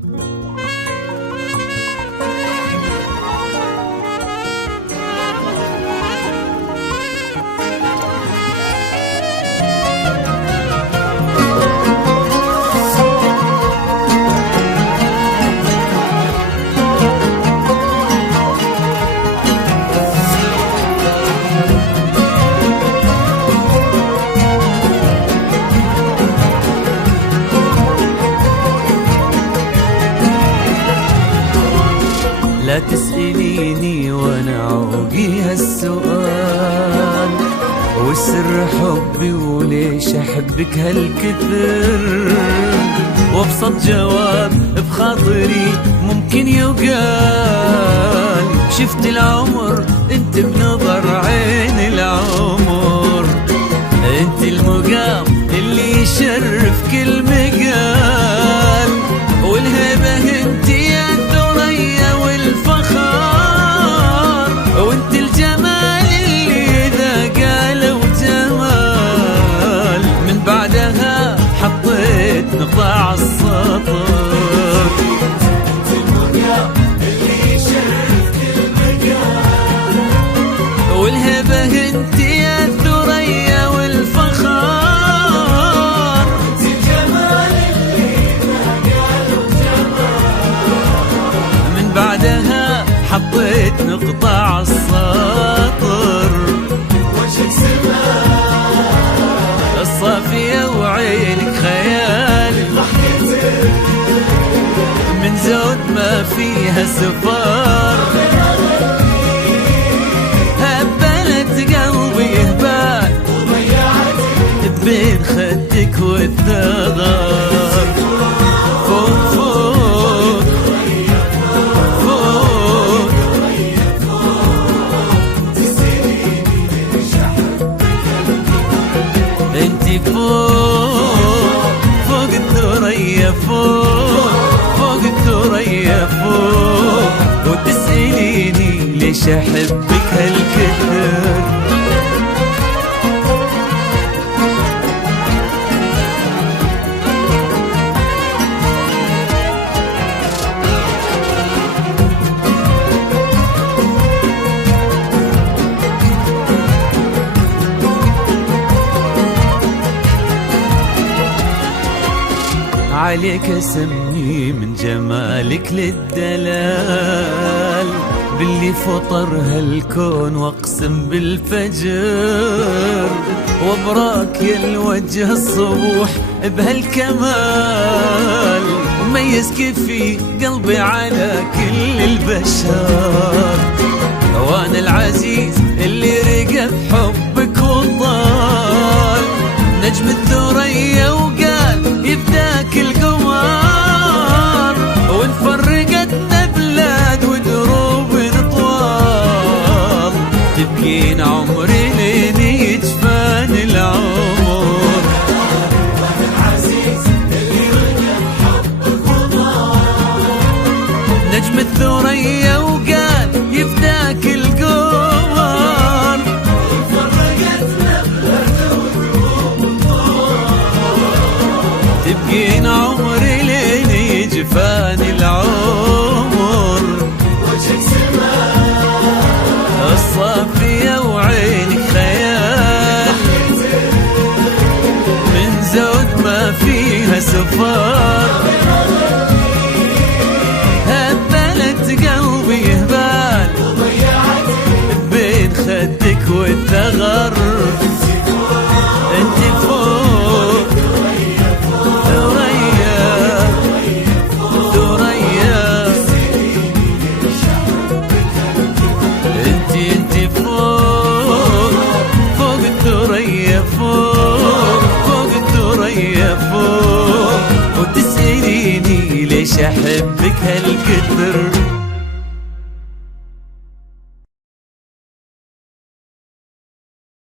لا تسأليني وانا عوقي هالسؤال، والسر حبي وليش احبك هالكثر، وابسط جواب بخاطري ممكن يقال، شفت العمر انت بنظر عين العمر، انت المقام اللي يشرف كل مقال، والهبة انت يا الثريا والفخار، وانت الجمال اللي اذا قالوا جمال من بعدها حطيت نقطة عالسطر، انت المقام اللي يشرف كل مقال، والهبة انت يا الثريا والفخار، انت الجمال اللي اذا قالوا جمال من بعدها حطيت نقطة عالسطر، وجهك سماء الصافية وعينك خيال، ضحكتك من زود ما فيها سفار، هبلت قلبي هبال وضيعتك بين خدك والثغر، فوق فوق فوق انتي فوق فوق الثريا، فوق فوق الثريا فوق، وتسأليني ليش احبك هالكثر. عليك اسمي من جمالك للدلال، باللي فطر هالكون واقسم بالفجر، وبراك يا الوجه الصبوح بهالكمال، وميز كيفي قلبي على كل البشر، وانا العزيز اللي رقى بحبك وطال، نجم الثريا وقال يفداك القمر، وانفرقتنا بلاد ودروب طوال، تبقين عمري لين يجفان العمر، وانا العزيز اللي رقى بحبك وطال، نجم الثريا وقال يفداك القمر، وانفرقتنا بلاد ودروب طوال، تبقين عمري لين يجفان العمر، وجهك سماء الصافية وعينك خيال، من زود ما فيها سفار، هبلت قلبي هبال وضيعتك بين خدك والثغر، انت فوق فوق، وتسأليني ليش احبك هالكثر.